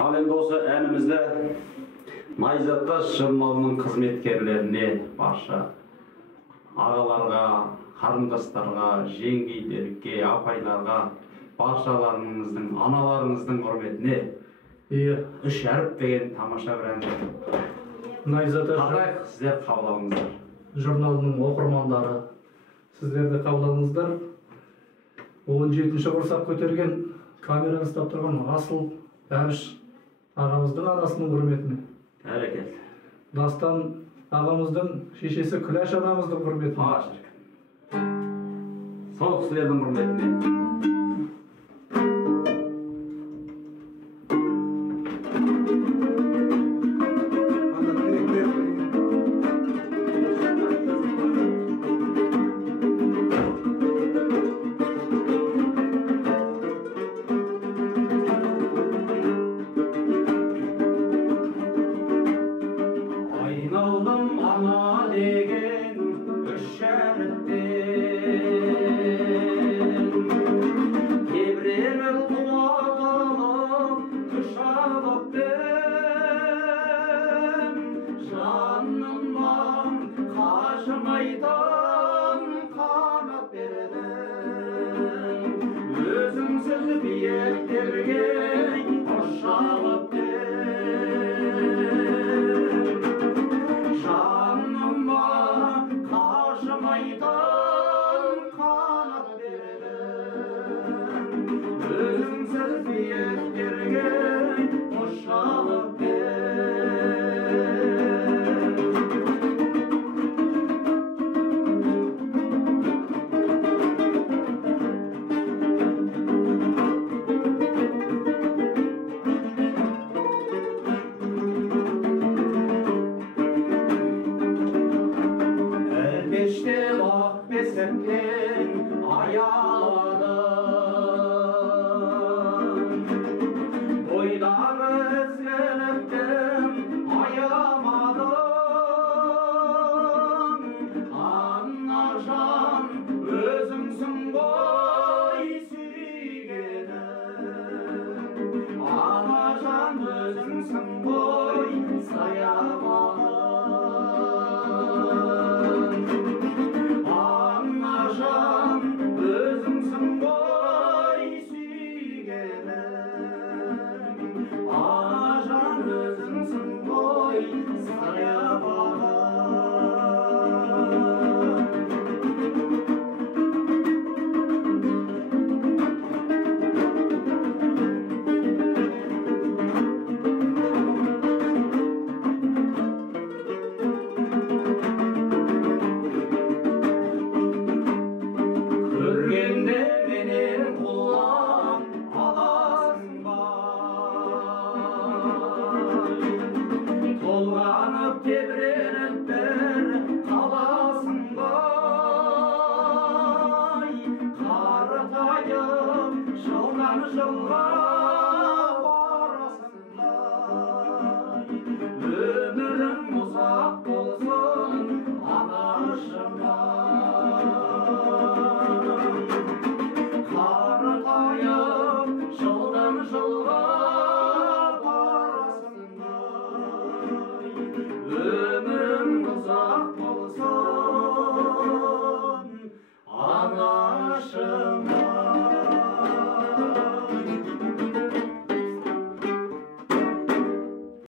Ал енді осы әнімізді Найзатас журналының қызметкерлеріне, барша ағаларға, қарындастарға, жеңгейлерге, апайларға, баршаларыңыздың, аналарыңыздың құрметіне үш әріп деген тамаша бір ән. Найзатас сіздер қабыл алыңыздар. Журналының оқырмандары, сіздер де қабыл алыңыздар. 17-ші құрсақ көтерген, камераны ұстап тұрған асыл Әбіш ағамыздың анасының құрметіне. Әрекет. Дастан ағамыздың шешесі Күләш анамыздың құрметіне. Сол кісілердің құрметіне. Айналдым ана деген үш әріптен, тебіреніп қуатылып күш алыптым, жанымнан қажымайтын қанат бердің, өзіңсіз биіктерге ұшалыптым. Жаныма қажымайтын қанат бердің, өзіңсіз биіктерге ұшалып Әлпеште ақ бесіктен аяладым, бойдағы ізгіліктен аямадым. Ана жан өзіңсің ғой сүйгенім, ана жан өзіңсің ғой саябағым. Өзіңсің ғой сүйгенім, ажан өзіңсің ғой саябағым. Көргенде менен құлақ аласың бай, толғанып тебіреніп бір қаласың бай, қаратайып жылдан жылға